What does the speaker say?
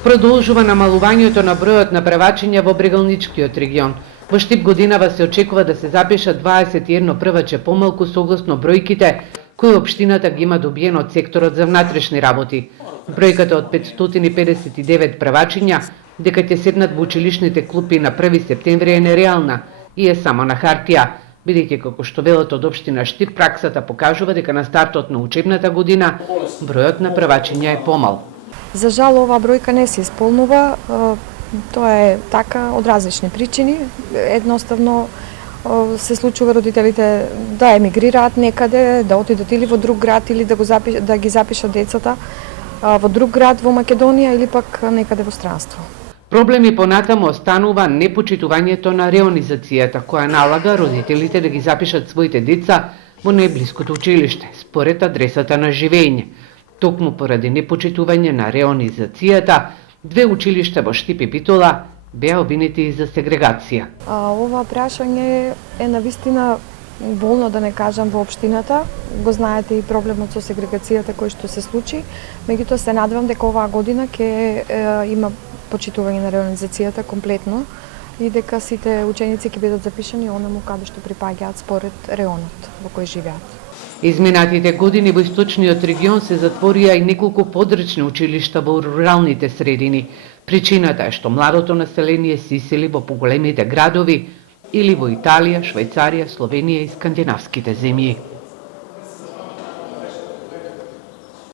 Продолжува намалувањето на бројот на превачења во Брегалничкиот регион. Во Штип годинава се очекува да се запишат 21 преваче помалку согласно бројките кои општината ги има добиено од секторот за внатрешни работи. Бројката од 559 превачења дека ќе седнат во училишните клупи на 1 септември е нереална и е само на хартија, бидејќи како што велат од општина Штип, праксата покажува дека на стартот на учебната година бројот на превачења е помал. За жал, оваа бројка не се исполнува. Тоа е така од различни причини. Едноставно се случува родителите да емигрираат некаде, да отидат или во друг град или да ги запишат децата во друг град во Македонија или пак некаде во странство. Проблеми понатаму останува непочитувањето на реонизацијата, која налага родителите да ги запишат своите деца во најблиското училиште, според адресата на живење. Токму поради непочитување на реонизацијата, две училишта во Штип и Битола беа обвинети за сегрегација. Ова прашање е навистина болно, да не кажам, во општината. Го знаете и проблемот со сегрегацијата кој што се случи. Меѓутоа се надевам дека оваа година ќе има почитување на реонизацијата комплетно и дека сите ученици ќе бидат запишани онаму каде што припаѓаат според реонот во кој живеат. Изминатите години во источниот регион се затворија и неколку подречни училишта во руралните средини. Причината е што младото население се исели во поголемите градови или во Италија, Швајцарија, Словенија и скандинавските земји.